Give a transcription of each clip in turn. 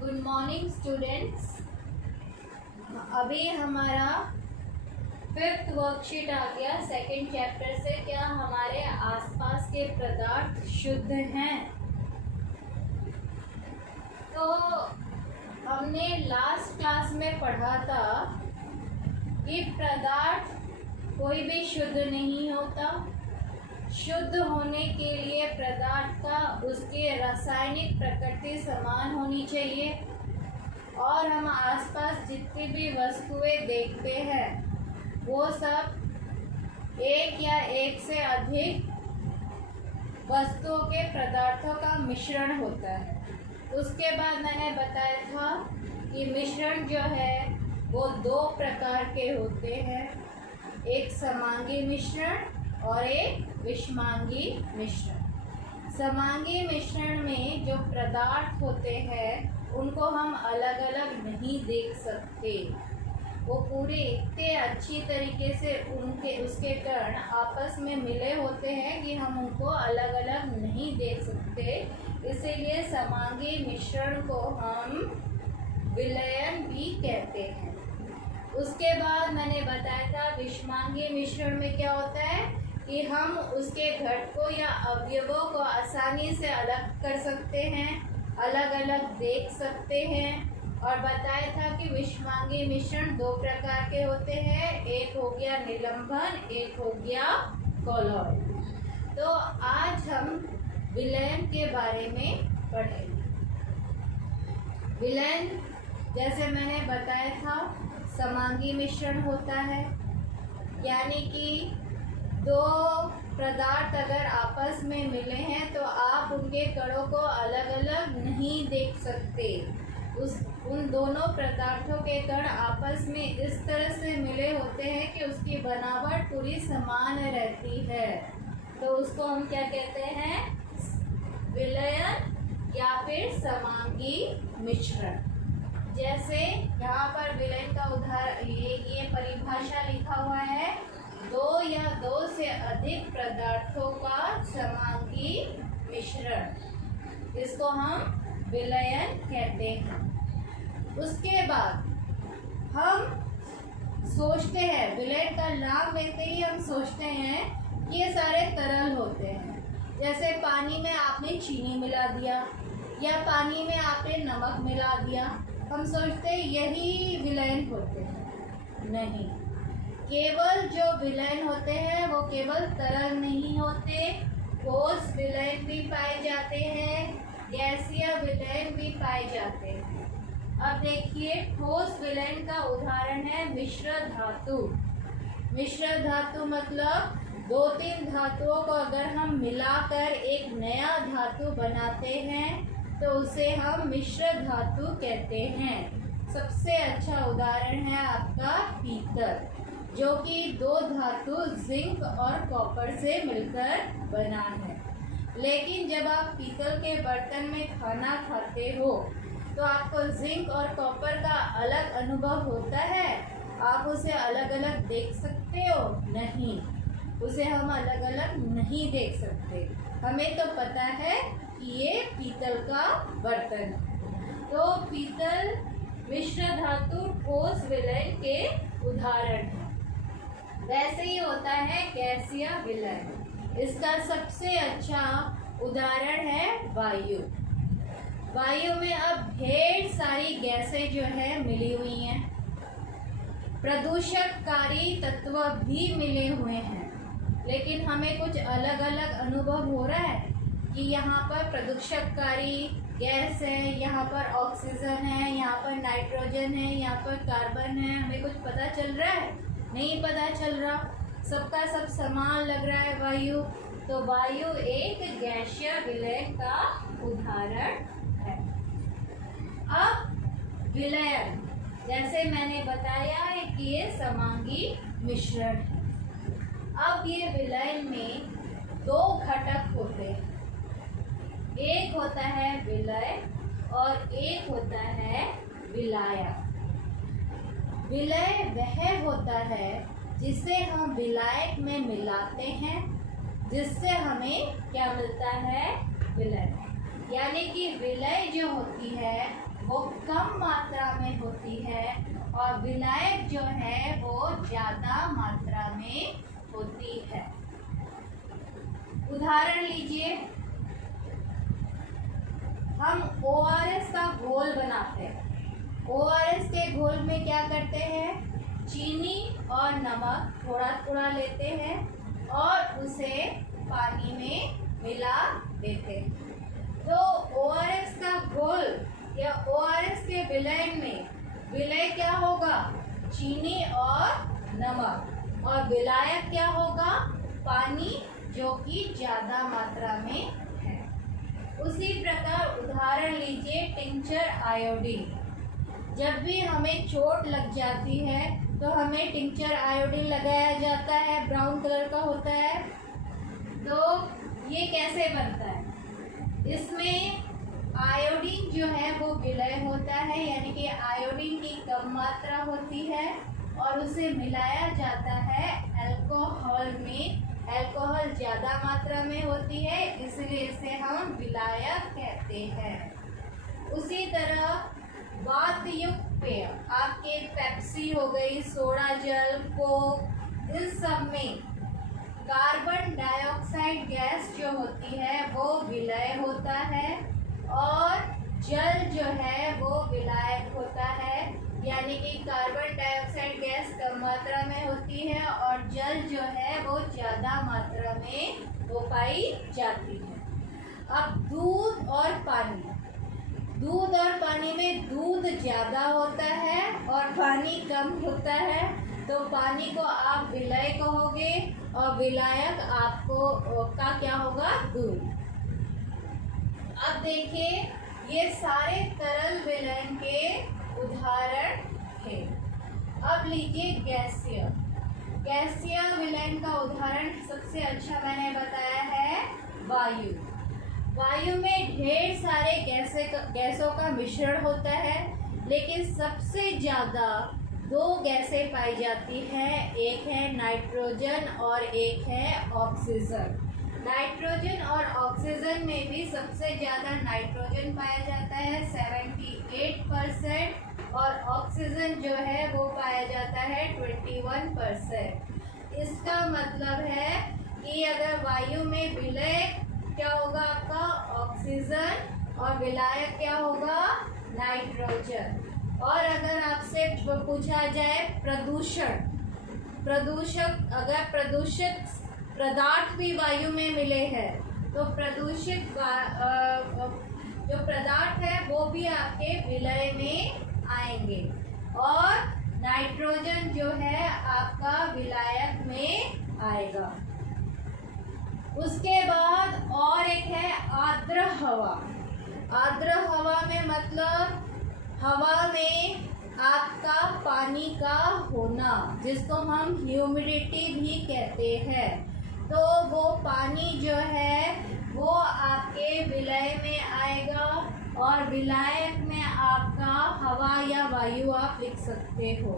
Good morning students. अभी हमारा 5th worksheet आ गया सेकंड चैप्टर से। क्या हमारे आसपास के पदार्थ शुद्ध हैं? तो हमने लास्ट क्लास में पढ़ा था कि पदार्थ कोई भी शुद्ध नहीं होता। शुद्ध होने के लिए पदार्थ का उसके रासायनिक प्रकृति समान होनी चाहिए। और हम आसपास जितनी भी वस्तुएं देखते हैं वो सब एक या एक से अधिक वस्तुओं के पदार्थों का मिश्रण होता है। उसके बाद मैंने बताया था कि मिश्रण जो है वो 2 प्रकार के होते हैं, एक समांगी मिश्रण और एक विषमांगी मिश्रण। समांगी मिश्रण में जो पदार्थ होते हैं उनको हम अलग अलग नहीं देख सकते। वो पूरे इतने अच्छी तरीके से उसके कण आपस में मिले होते हैं कि हम उनको अलग अलग नहीं देख सकते। इसीलिए समांगी मिश्रण को हम विलयन भी कहते हैं। उसके बाद मैंने बताया था विषमांगी मिश्रण में क्या होता है कि हम उसके घटकों या अवयवों को आसानी से अलग कर सकते हैं, अलग अलग देख सकते हैं। और बताया था कि विषमांगी मिश्रण 2 प्रकार के होते हैं, एक हो गया निलंबन, एक हो गया कॉलॉइड। तो आज हम विलयन के बारे में पढ़ेंगे। विलयन जैसे मैंने बताया था समांगी मिश्रण होता है, यानी कि 2 पदार्थ अगर आपस में मिले हैं तो आप उनके कणों को अलग अलग नहीं देख सकते। उन दोनों पदार्थों के कण आपस में इस तरह से मिले होते हैं कि उसकी बनावट पूरी समान रहती है। तो उसको हम क्या कहते हैं? विलयन या फिर समांगी मिश्रण। जैसे यहाँ पर विलयन का उदाहरण ये परिभाषा लिखा हुआ है, 2 या 2 से अधिक पदार्थों का समांगी मिश्रण, इसको हम विलयन कहते हैं। उसके बाद हम सोचते हैं, विलयन का नाम लेते ही हम सोचते हैं कि ये सारे तरल होते हैं। जैसे पानी में आपने चीनी मिला दिया या पानी में आपने नमक मिला दिया, हम सोचते हैं यही विलयन होते हैं। नहीं, केवल जो विलयन होते हैं वो केवल तरल नहीं होते, ठोस विलयन भी पाए जाते हैं, गैसीय विलयन भी पाए जाते हैं। अब देखिए, ठोस विलयन का उदाहरण है मिश्र धातु। मिश्र धातु मतलब 2-3 धातुओं को अगर हम मिलाकर एक नया धातु बनाते हैं तो उसे हम मिश्र धातु कहते हैं। सबसे अच्छा उदाहरण है आपका पीतल, जो कि 2 धातु जिंक और कॉपर से मिलकर बना है। लेकिन जब आप पीतल के बर्तन में खाना खाते हो तो आपको जिंक और कॉपर का अलग अनुभव होता है? आप उसे अलग अलग देख सकते हो? नहीं, उसे हम अलग अलग नहीं देख सकते। हमें तो पता है कि ये पीतल का बर्तन है। तो पीतल मिश्र धातु ठोस विलयन के उदाहरण है। वैसे ही होता है गैसीय विलयन। इसका सबसे अच्छा उदाहरण है वायु। वायु में अब ढेर सारी गैसें जो है मिली हुई हैं, प्रदूषककारी तत्व भी मिले हुए हैं, लेकिन हमें कुछ अलग अलग अनुभव हो रहा है कि यहाँ पर प्रदूषककारी गैस है, यहाँ पर ऑक्सीजन है, यहाँ पर नाइट्रोजन है, यहाँ पर कार्बन है। हमें कुछ पता चल रहा है? नहीं पता चल रहा। सबका सब समान लग रहा है वायु। तो वायु एक गैसीय विलयन का उदाहरण है। अब विलयन, जैसे मैंने बताया है कि ये समांगी मिश्रण है। अब ये विलयन में 2 घटक होते हैं, एक होता है विलय और एक होता है विलायक। विलय वह होता है जिसे हम विलायक में मिलाते हैं, जिससे हमें क्या मिलता है? विलय। यानी कि विलय जो होती है वो कम मात्रा में होती है और विलायक जो है वो ज्यादा मात्रा में होती है। उदाहरण लीजिए, हम ORS का घोल बनाते हैं। ORS के घोल में क्या करते हैं, चीनी और नमक थोड़ा थोड़ा लेते हैं और उसे पानी में मिला देते हैं। तो ORS का घोल या ORS के विलयन में विलय क्या होगा, चीनी और नमक, और विलायक क्या होगा, पानी, जो कि ज्यादा मात्रा में है। उसी प्रकार उदाहरण लीजिए टिंचर आयोडीन। जब भी हमें चोट लग जाती है तो हमें टिंचर आयोडीन लगाया जाता है, ब्राउन कलर का होता है। तो ये कैसे बनता है, इसमें आयोडीन जो है वो विलय होता है, यानी कि आयोडीन की कम मात्रा होती है और उसे मिलाया जाता है अल्कोहल में। अल्कोहल ज़्यादा मात्रा में होती है, इसलिए इसे हम विलायक कहते हैं। उसी तरह वातयुक्त पेय, आपके पेप्सी हो गई, सोडा जल, कोक, इस सब में कार्बन डाइऑक्साइड गैस जो होती है वो विलय होता है और जल जो है वो विलायक होता है, यानी कि कार्बन डाइऑक्साइड गैस कम मात्रा में होती है और जल जो है वो ज़्यादा मात्रा में हो पाई जाती है। अब दूध और पानी, दूध और पानी में दूध ज़्यादा होता है और पानी कम होता है, तो पानी को आप विलय कहोगे और विलायक आपको का क्या होगा, दूध। अब देखिए ये सारे तरल विलयन के उदाहरण थे। अब लीजिए गैसीय। गैसीय विलयन का उदाहरण सबसे अच्छा मैंने बताया है वायु। वायु में ढेर सारे गैसों का मिश्रण होता है, लेकिन सबसे ज़्यादा दो गैसें पाई जाती हैं, एक है नाइट्रोजन और एक है ऑक्सीजन। नाइट्रोजन और ऑक्सीजन में भी सबसे ज़्यादा नाइट्रोजन पाया जाता है 78% और ऑक्सीजन जो है वो पाया जाता है 21%। इसका मतलब है कि अगर वायु में विलय क्या होगा आपका, ऑक्सीजन, और विलायक क्या होगा, नाइट्रोजन। और अगर आपसे पूछा जाए प्रदूषक, अगर प्रदूषित पदार्थ भी वायु में मिले हैं तो प्रदूषित जो पदार्थ है वो भी आपके विलय में आएंगे और नाइट्रोजन जो है आपका विलायक में आएगा। उसके बाद और एक है आर्द्र हवा। आर्द्र हवा में मतलब हवा में आपका पानी का होना, जिसको हम ह्यूमिडिटी भी कहते हैं। तो वो पानी जो है वो आपके विलय में आएगा और विलायक में आपका हवा या वायु आप लिख सकते हो।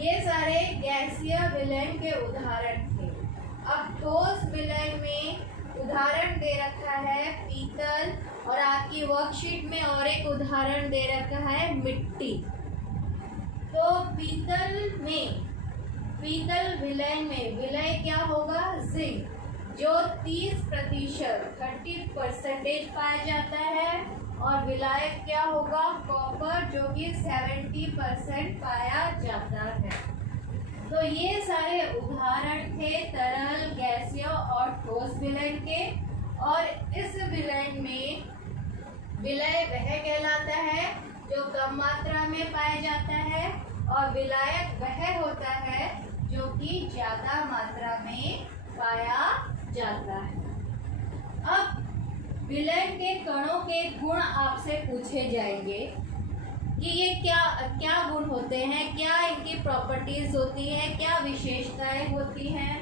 ये सारे गैसीय विलयन के उदाहरण थे। अब ठोस विलयन में उदाहरण दे रखा है पीतल, और आपकी वर्कशीट में और एक उदाहरण दे रखा है मिट्टी। तो पीतल विलयन में विलय क्या होगा, जिंक, जो 30% पाया जाता है, और विलायक क्या होगा, कॉपर, जो कि 70% पाया जाता है। तो ये सारे उदाहरण थे तरल, गैसीय और ठोस विलयन के। और इस विलयन में विलय वह कहलाता है जो कम मात्रा में पाया जाता है और विलायक वह होता है जो कि ज़्यादा मात्रा में पाया जाता है। अब विलयन के कणों के गुण आपसे पूछे जाएंगे कि ये क्या गुण होते हैं, क्या इनकी प्रॉपर्टीज होती है, क्या विशेषताएं होती हैं।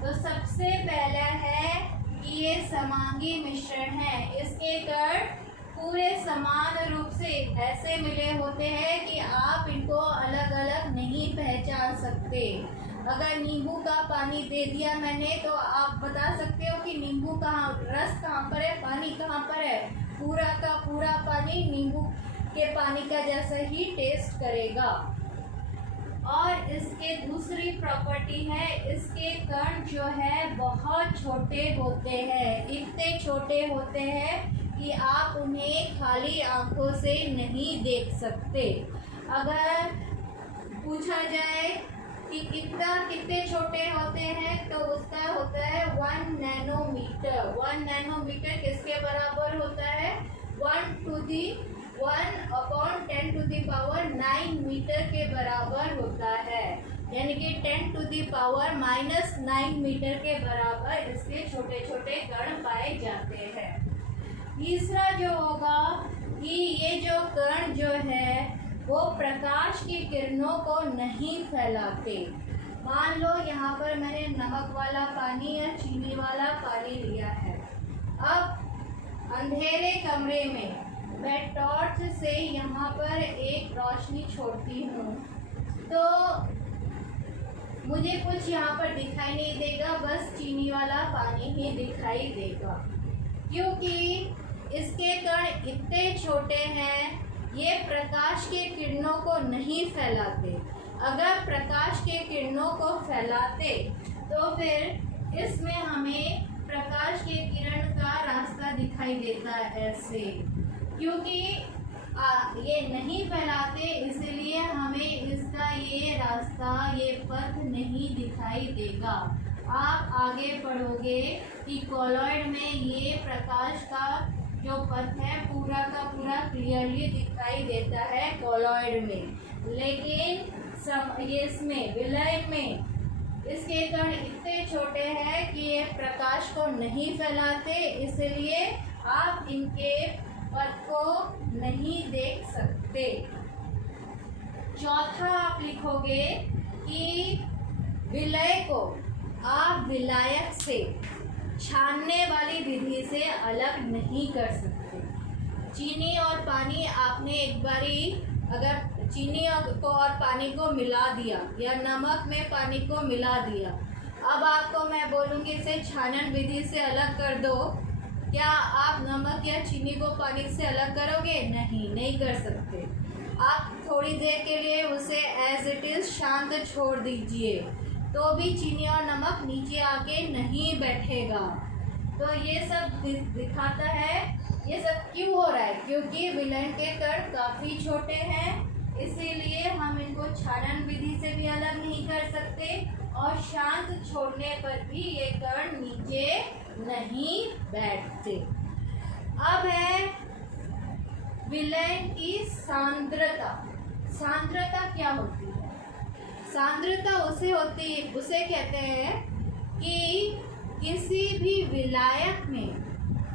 तो सबसे पहला है कि ये समांगी मिश्रण है। इसके कण पूरे समान रूप से ऐसे मिले होते हैं कि आप इनको अलग अलग नहीं पहचान सकते। अगर नींबू का पानी दे दिया मैंने तो आप बता सकते हो कि नींबू कहाँ, रस कहाँ पर है, पानी कहाँ पर है, पूरा का पूरा पानी नींबू के पानी का जैसा ही टेस्ट करेगा। और इसके दूसरी प्रॉपर्टी है, इसके कण जो है बहुत छोटे होते हैं, इतने छोटे होते हैं कि आप उन्हें खाली आंखों से नहीं देख सकते। अगर पूछा जाए कि कितने छोटे होते हैं तो उसका होता है 1 नैनोमीटर। 1 नैनोमीटर किसके बराबर होता है? 1/10⁻9 मीटर के बराबर होता है, यानी कि 10⁻⁻9 मीटर के बराबर इसके छोटे छोटे कण पाए जाते हैं। तीसरा जो होगा कि ये जो कण जो है वो प्रकाश की किरणों को नहीं फैलाते। मान लो यहाँ पर मैंने नमक वाला पानी या चीनी वाला पानी लिया है। अब अंधेरे कमरे में मैं टॉर्च से यहाँ पर एक रोशनी छोड़ती हूँ तो मुझे कुछ यहाँ पर दिखाई नहीं देगा, बस चीनी वाला पानी ही दिखाई देगा, क्योंकि इसके कण इतने छोटे हैं, ये प्रकाश के किरणों को नहीं फैलाते। अगर प्रकाश के किरणों को फैलाते तो फिर इसमें हमें प्रकाश के किरण का रास्ता दिखाई देता है ऐसे, क्योंकि ये नहीं फैलाते, इसलिए हमें इसका ये रास्ता, ये पथ नहीं दिखाई देगा। आप आगे पढ़ोगे कि कोलॉइड में ये प्रकाश का जो पथ है पूरा का पूरा क्लियरली दिखाई देता है कोलॉइड में, लेकिन ये इसमें विलय में इसके कण इतने छोटे हैं कि ये प्रकाश को नहीं फैलाते, इसलिए आप इनके पथ को नहीं देख सकते। चौथा आप लिखोगे कि विलय को आप विलायक से छानने वाली विधि से अलग नहीं कर सकते। चीनी और पानी आपने एक बारी अगर चीनी को और पानी को मिला दिया या नमक में पानी को मिला दिया, अब आपको मैं बोलूँगी इसे छानन विधि से अलग कर दो, क्या आप नमक या चीनी को पानी से अलग करोगे? नहीं कर सकते। आप थोड़ी देर के लिए उसे एज इट इज़ शांत छोड़ दीजिए तो भी चीनी और नमक नीचे आके नहीं बैठेगा। तो ये सब दिखाता है, ये सब क्यों हो रहा है, क्योंकि विलयन के कण काफ़ी छोटे हैं, इसीलिए हम इनको छानन विधि से भी अलग नहीं कर सकते और शांत छोड़ने पर भी ये कण नीचे नहीं बैठते। अब है विलयन की सांद्रता। सांद्रता क्या होती है? सांद्रता उसे कहते हैं कि किसी भी विलायक में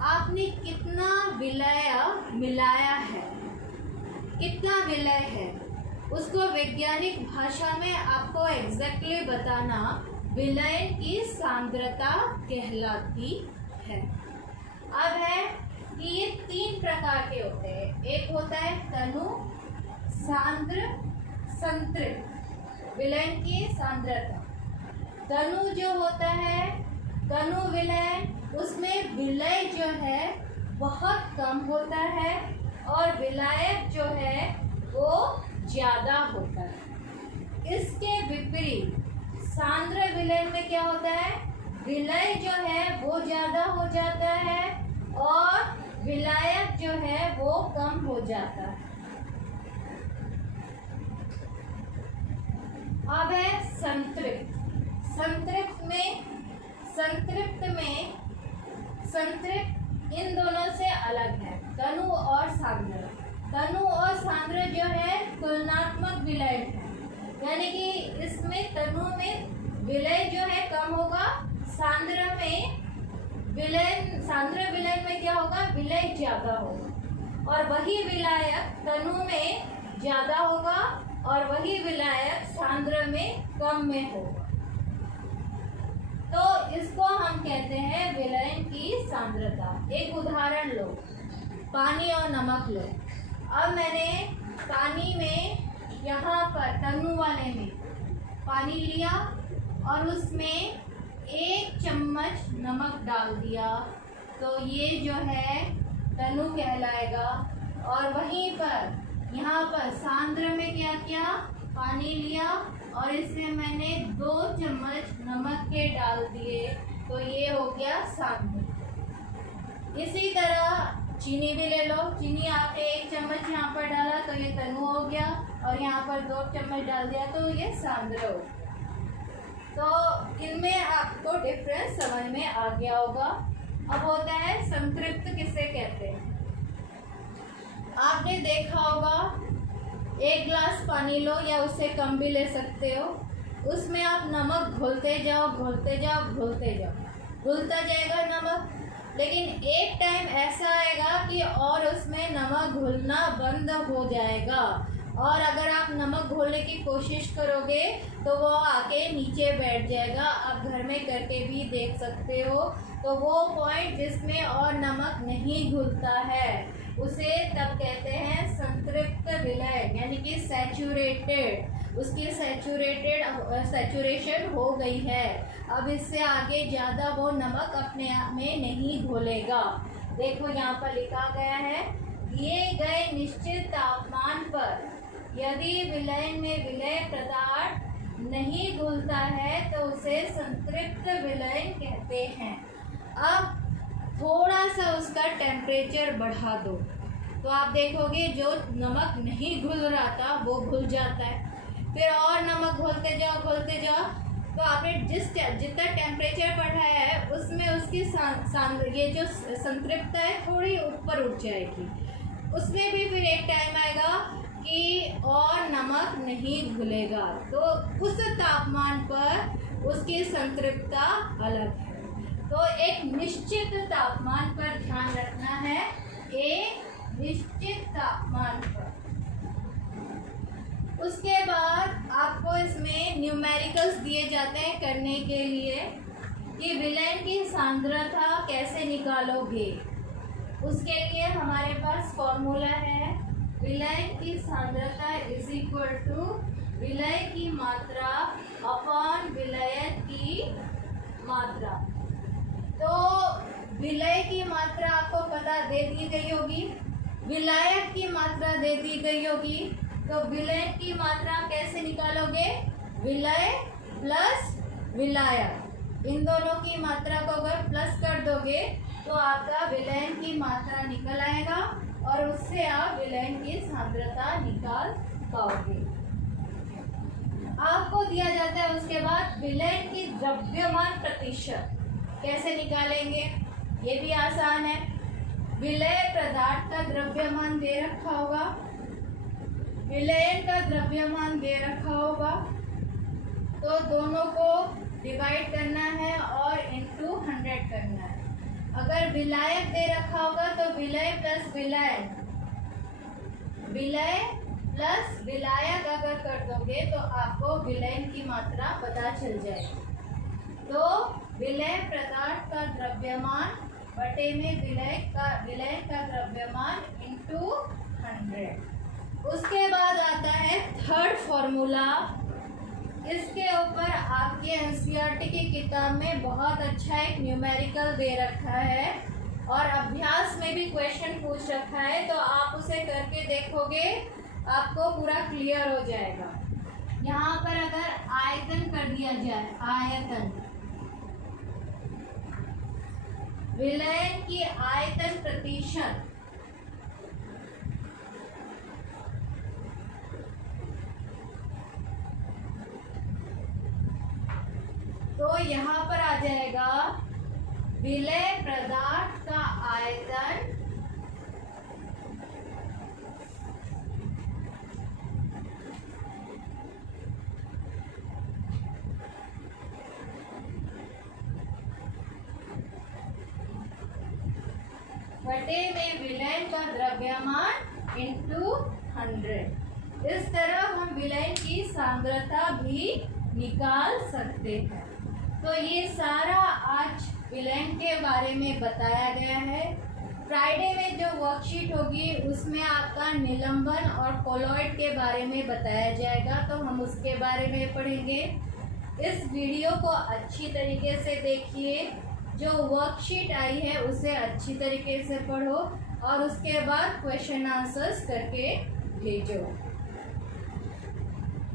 आपने कितना विलय मिलाया है, कितना विलय है, उसको वैज्ञानिक भाषा में आपको एग्जैक्टली बताना विलयन की सांद्रता कहलाती है। अब है कि ये 3 प्रकार के होते हैं। एक होता है तनु, सांद्र, संतृप्त। विलयन की सांद्रता तनु जो होता है, तनु विलय, उसमें विलय जो है बहुत कम होता है और विलायक जो है वो ज़्यादा होता है। इसके विपरीत सांद्र विलय में क्या होता है? विलय जो है वो ज़्यादा हो जाता है और विलायक जो है वो कम हो जाता है। अब है संतृप्त। संतृप्त इन दोनों से अलग है, तनु और सांद्र। तनु और सांद्र जो है तुलनात्मक विलय है, यानी कि इसमें तनु में विलय जो है कम होगा, सांद्र विलय में क्या होगा? विलय ज़्यादा होगा, और वही विलायक तनु में ज़्यादा होगा और वही विलायक सांद्र में कम में होगा। तो इसको हम कहते हैं विलयन की सांद्रता। एक उदाहरण लो, पानी और नमक लो। अब मैंने पानी में यहाँ पर तनु वाले में पानी लिया और उसमें 1 चम्मच नमक डाल दिया, तो ये जो है तनु कहलाएगा। और वहीं पर यहाँ पर सांद्र में क्या किया, पानी लिया और इसमें मैंने 2 चम्मच नमक के डाल दिए, तो ये हो गया सांद्र। इसी तरह चीनी भी ले लो, चीनी आपने 1 चम्मच यहाँ पर डाला तो ये तनु हो गया, और यहाँ पर 2 चम्मच डाल दिया तो ये सांद्र हो गया। तो इनमें आपको डिफरेंस समझ में आ गया होगा। अब होता है संतृप्त, किसे कहते हैं। आपने देखा होगा 1 गिलास पानी लो या उससे कम भी ले सकते हो, उसमें आप नमक घोलते जाओ घोलते जाओ घोलते जाओ, घुलता जाएगा नमक, लेकिन एक टाइम ऐसा आएगा कि और उसमें नमक घुलना बंद हो जाएगा, और अगर आप नमक घोलने की कोशिश करोगे तो वो आके नीचे बैठ जाएगा। आप घर में करके भी देख सकते हो। तो वो पॉइंट जिसमें और नमक नहीं घुलता है उसे तब कहते हैं संतृप्त विलयन, यानी कि सैचुरेटेड, उसकी सैचुरेशन हो गई है। अब इससे आगे ज़्यादा वो नमक अपने आप में नहीं घुलेगा। देखो यहाँ पर लिखा गया है, दिए गए निश्चित तापमान पर यदि विलयन में विलय पदार्थ नहीं घुलता है तो उसे संतृप्त विलयन कहते हैं। अब थोड़ा सा उसका टेम्परेचर बढ़ा दो तो आप देखोगे जो नमक नहीं घुल रहा था वो घुल जाता है। फिर और नमक घोलते जाओ तो आपने जितना टेम्परेचर बढ़ाया है उसमें उसकी ये जो संतृप्तता है थोड़ी ऊपर उठ जाएगी। उसमें भी फिर एक टाइम आएगा कि और नमक नहीं घुलेगा, तो उस तापमान पर उसकी संतृप्तता अलग है। तो एक निश्चित तापमान पर ध्यान रखना है, एक निश्चित तापमान पर। उसके बाद आपको इसमें न्यूमेरिकल्स दिए जाते हैं करने के लिए कि विलयन की सांद्रता कैसे निकालोगे। उसके लिए हमारे पास फॉर्मूला है, विलय की सांद्रता इज इक्वल टू विलय की मात्रा अपॉन विलयन की मात्रा। तो विलय की मात्रा आपको पता दे दी गई होगी, विलायक की मात्रा दे दी गई होगी, तो विलय की मात्रा कैसे निकालोगे, विलय प्लस विलायक, इन दोनों की मात्रा को अगर प्लस कर दोगे तो आपका विलयन की मात्रा निकल आएगा और उससे आप विलयन की सांद्रता निकाल पाओगे। आपको दिया जाता है उसके बाद विलयन की द्रव्यमान प्रतिशत कैसे निकालेंगे, ये भी आसान है। विलय पदार्थ का द्रव्यमान दे रखा होगा, विलयन का द्रव्यमान दे रखा होगा, तो दोनों को डिवाइड करना है और इनटू 100 करना है। अगर विलायक दे रखा होगा तो विलय प्लस विलायक, विलय प्लस विलायक अगर कर दोगे तो आपको विलयन की मात्रा पता चल जाएगी। तो विलय पदार्थ का द्रव्यमान बटे में विलय का द्रव्यमान इनटू 100। उसके बाद आता है थर्ड फॉर्मूला। इसके ऊपर आपके एनसीईआरटी की किताब में बहुत अच्छा एक न्यूमेरिकल दे रखा है और अभ्यास में भी क्वेश्चन पूछ रखा है, तो आप उसे करके देखोगे आपको पूरा क्लियर हो जाएगा। यहाँ पर अगर आयतन कर दिया जाए, आयतन, विलयन की आयतन प्रतिशत, तो यहाँ पर आ जाएगा विलय पदार्थ का आयतन बटे में विलयन का द्रव्यमान इनटू 100। इस तरह हम विलयन की सांद्रता भी निकाल सकते हैं। तो ये सारा आज विलयन के बारे में बताया गया है। फ्राइडे में जो वर्कशीट होगी उसमें आपका निलंबन और कोलॉइड के बारे में बताया जाएगा, तो हम उसके बारे में पढ़ेंगे। इस वीडियो को अच्छी तरीके से देखिए, जो वर्कशीट आई है उसे अच्छी तरीके से पढ़ो और उसके बाद क्वेश्चन आंसर्स करके भेजो।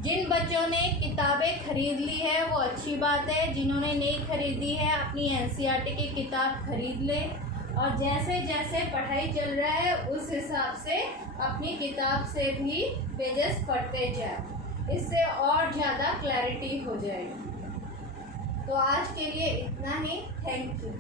जिन बच्चों ने किताबें खरीद ली है वो अच्छी बात है, जिन्होंने नहीं खरीदी है अपनी एनसीईआरटी की किताब खरीद ले और जैसे जैसे पढ़ाई चल रहा है उस हिसाब से अपनी किताब से भी पेजेस पढ़ते जाए, इससे और ज़्यादा क्लैरिटी हो जाएगी। तो आज के लिए इतना ही। Thank you.